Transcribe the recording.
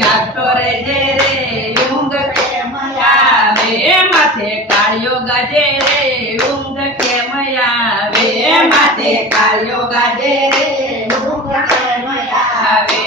જાગતો રહેજે રે ઊંઘ કેમ આવે માથે કાળિયો ગાજે રે ઊંઘ કેમ આવે માથે કાળિયો ગાજે રે ઊંઘ કેમ આવે